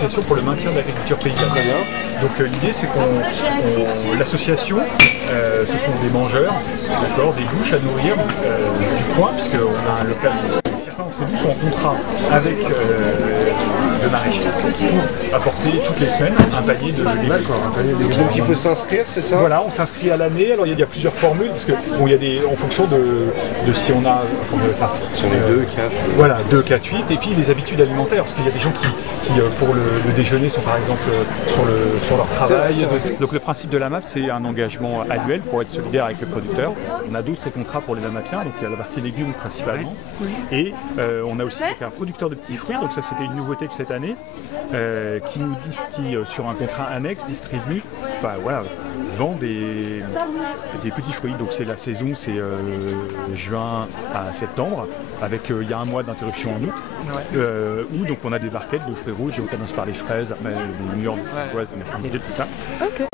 l'association pour le maintien de l'agriculture paysanne. Donc l'idée c'est qu'on l'association, ce sont des mangeurs, d'accord, des bouches à nourrir du coin, puisqu'on a un local. Certains d'entre nous sont en contrat avec le maraîcher pour apporter toutes les semaines un panier de légumes. D'accord, un panier de légumes. Donc il faut s'inscrire, c'est ça? Voilà, on s'inscrit à l'année. Alors il y a plusieurs formules, parce que bon, il y a des, en fonction de si on a, comment on appelle ça, si on est 2, 4. Voilà, 2, 4, 8, et puis les habitudes alimentaires, parce qu'il y a des gens qui pour le déjeuner sont par exemple sur leur travail. Donc le principe de la MAP, c'est un engagement annuel pour être solidaire avec le producteur. On a d'autres contrats pour les AMAPiens, donc il y a la partie légumes principalement, et on a aussi un producteur de petits fruits, donc ça c'était une nouveauté de cette année, qui sur un contrat annexe distribue, voilà, vend des petits fruits. Donc c'est la saison, c'est juin à septembre, avec il y a un mois d'interruption en août, où donc on a des barquettes de fruits rouges, et on commence par les fraises, les mûres, des tout ça. Okay.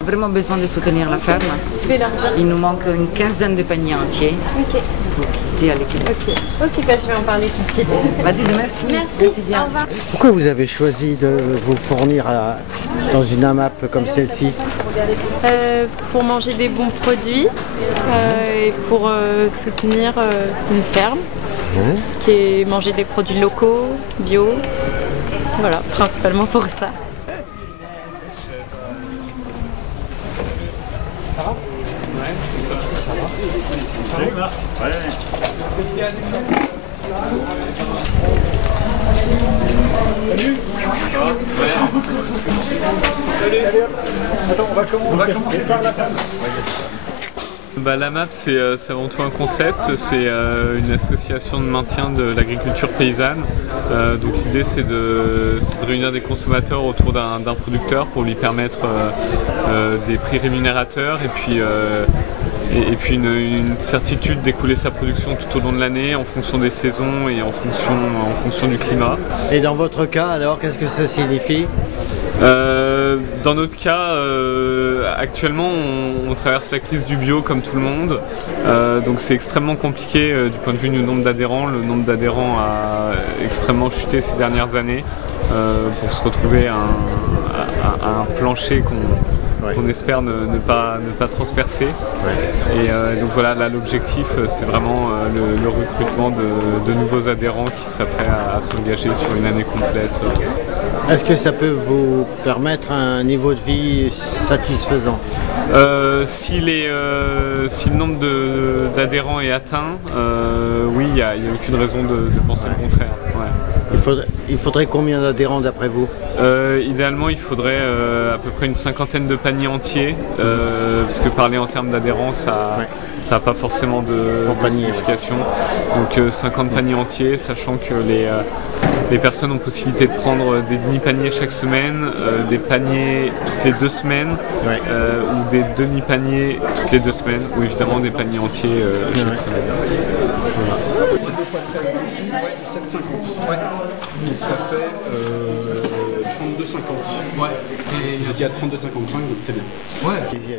Vraiment besoin de soutenir la ferme. Je vais leur dire. Il nous manque une quinzaine de paniers entiers pour qu'ils aient à l'équilibre. Ok, bah, je vais en parler tout de suite. Merci. Merci bien. Au revoir. Pourquoi vous avez choisi de vous fournir dans une AMAP comme celle-ci? Pour manger des bons produits et pour soutenir une ferme qui est manger des produits locaux, bio. Voilà, principalement pour ça. Salut. Attends, on va commencer par la table. La MAP, c'est avant tout un concept, c'est une association de maintien de l'agriculture paysanne. Donc l'idée c'est de réunir des consommateurs autour d'un producteur pour lui permettre des prix rémunérateurs et puis une certitude d'écouler sa production tout au long de l'année en fonction des saisons et en fonction du climat. Et dans votre cas alors, qu'est-ce que ça signifie? Dans notre cas, actuellement on traverse la crise du bio comme tout le monde, donc c'est extrêmement compliqué du point de vue du nombre d'adhérents. Le nombre d'adhérents a extrêmement chuté ces dernières années pour se retrouver à un plancher qu'on espère ne pas transpercer. Et donc voilà, là l'objectif c'est vraiment le recrutement de nouveaux adhérents qui seraient prêts à s'engager sur une année complète. Est-ce que ça peut vous permettre un niveau de vie satisfaisant? Si le nombre d'adhérents est atteint, oui, il n'y a aucune raison de penser le contraire. Ouais. Il faudrait combien d'adhérents d'après vous? Idéalement, il faudrait à peu près une cinquantaine de paniers entiers, parce que parler en termes d'adhérents, ça n'a pas forcément de signification. Donc 50 paniers entiers, sachant que les personnes ont possibilité de prendre des demi-paniers chaque semaine, des paniers toutes les 2 semaines, ou des demi-paniers toutes les 2 semaines, ou évidemment des paniers entiers chaque semaine. Voilà. Ça fait 32,50. Ouais. Et vous étiez à 32,55, donc c'est bien. Ouais. Allez-y.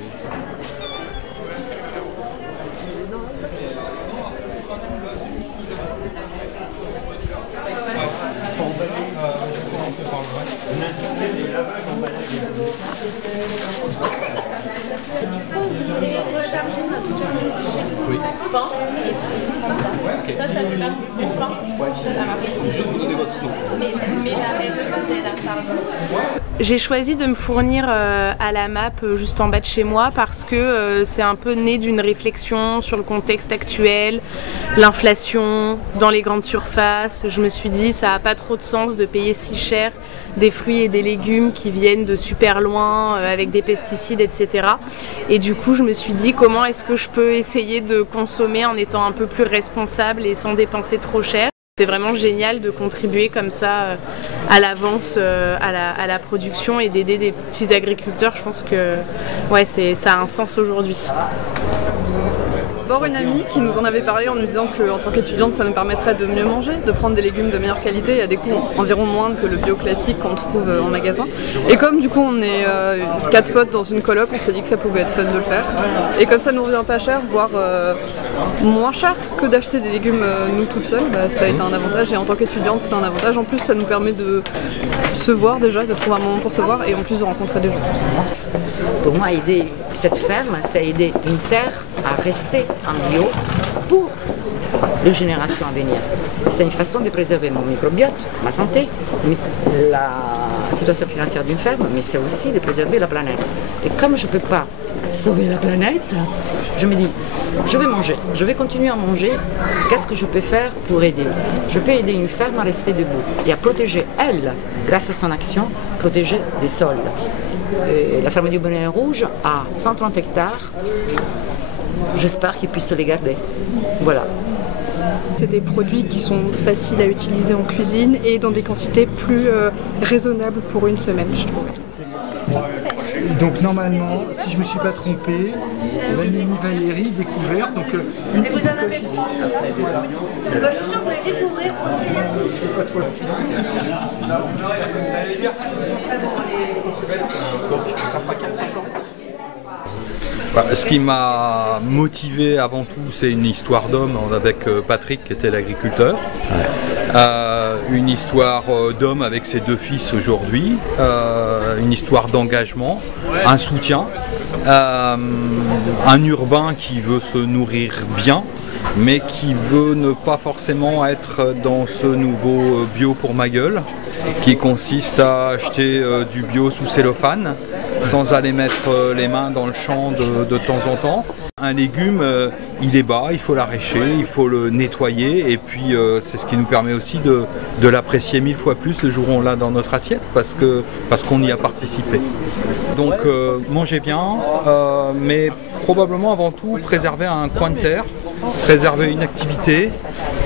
Oui. Ça fait partie du plan. Ouais, ça marche. Juste vous donner votre nom. Mais la pardon. J'ai choisi de me fournir à la map juste en bas de chez moi parce que c'est un peu né d'une réflexion sur le contexte actuel, l'inflation dans les grandes surfaces. Je me suis dit ça n'a pas trop de sens de payer si cher des fruits et des légumes qui viennent de super loin avec des pesticides, etc. Et du coup je me suis dit comment est-ce que je peux essayer de consommer en étant un peu plus responsable et sans dépenser trop cher. C'est vraiment génial de contribuer comme ça à l'avance à la production et d'aider des petits agriculteurs. Je pense que ouais, ça a un sens aujourd'hui. D'abord une amie qui nous en avait parlé en nous disant qu'en tant qu'étudiante ça nous permettrait de mieux manger, de prendre des légumes de meilleure qualité à des coûts environ moindres que le bio classique qu'on trouve en magasin. Et comme du coup on est 4 potes dans une coloc, on s'est dit que ça pouvait être fun de le faire. Et comme ça nous revient pas cher, voire moins cher que d'acheter des légumes nous toutes seules, ça a été un avantage. Et en tant qu'étudiante c'est un avantage. En plus ça nous permet de se voir déjà, de trouver un moment pour se voir et en plus de rencontrer des gens. Pour moi, aider cette ferme, c'est aider une terre à rester en bio pour les générations à venir. C'est une façon de préserver mon microbiote, ma santé, la situation financière d'une ferme, mais c'est aussi de préserver la planète. Et comme je ne peux pas sauver la planète, je me dis, je vais manger, je vais continuer à manger, qu'est-ce que je peux faire pour aider? Je peux aider une ferme à rester debout et à protéger, elle, grâce à son action, protéger des sols. Et la ferme du Bonnet Rouge a 130 hectares, j'espère qu'ils puissent les garder. Voilà. C'est des produits qui sont faciles à utiliser en cuisine et dans des quantités plus raisonnables pour une semaine, je trouve. Donc normalement, si je ne me suis pas trompé, la Mini Valérie découverte, donc une petite coche ici. Voilà. Je suis sûre que vous allez découvrir aussi. Donc ça fera 4-5 ans. Ce qui m'a motivé avant tout, c'est une histoire d'homme avec Patrick qui était l'agriculteur. Une histoire d'homme avec ses 2 fils aujourd'hui, une histoire d'engagement, un soutien, un urbain qui veut se nourrir bien, mais qui veut ne pas forcément être dans ce nouveau bio pour ma gueule, qui consiste à acheter du bio sous cellophane, sans aller mettre les mains dans le champ de temps en temps. Un légume, il est bas, il faut l'arracher, il faut le nettoyer et puis c'est ce qui nous permet aussi de l'apprécier 1000 fois plus le jour où on l'a dans notre assiette parce qu'on y a participé. Donc mangez bien, mais probablement avant tout préserver un coin de terre, préserver une activité,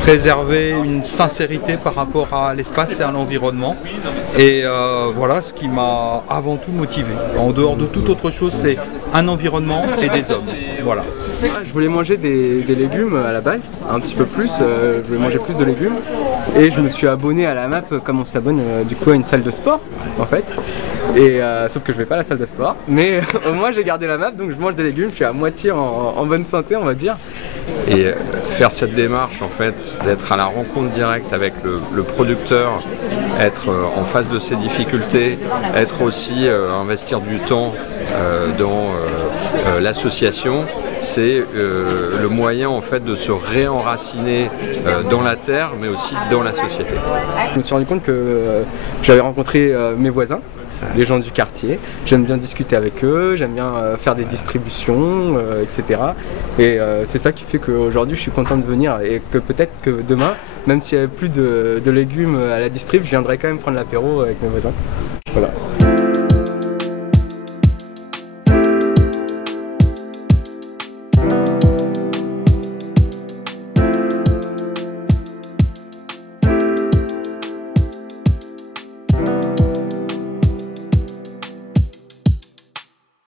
préserver une sincérité par rapport à l'espace et à l'environnement. Et voilà ce qui m'a avant tout motivé. En dehors de toute autre chose, c'est un environnement et des hommes. Voilà. Je voulais manger des légumes à la base, un petit peu plus, je voulais manger plus de légumes. Et je me suis abonné à la map comme on s'abonne du coup à une salle de sport en fait. Et sauf que je vais pas à la salle de sport, mais au moins j'ai gardé la map, donc je mange des légumes, je suis à moitié en bonne santé on va dire. Et faire cette démarche en fait, d'être à la rencontre directe avec le producteur, être en face de ses difficultés, être aussi investir du temps dans l'association, c'est le moyen en fait de se réenraciner dans la terre mais aussi dans la société. Je me suis rendu compte que j'avais rencontré mes voisins, les gens du quartier, j'aime bien discuter avec eux, j'aime bien faire des distributions, etc. Et c'est ça qui fait qu'aujourd'hui je suis content de venir et que peut-être que demain, même s'il n'y avait plus de légumes à la distrib, je viendrai quand même prendre l'apéro avec mes voisins. Voilà.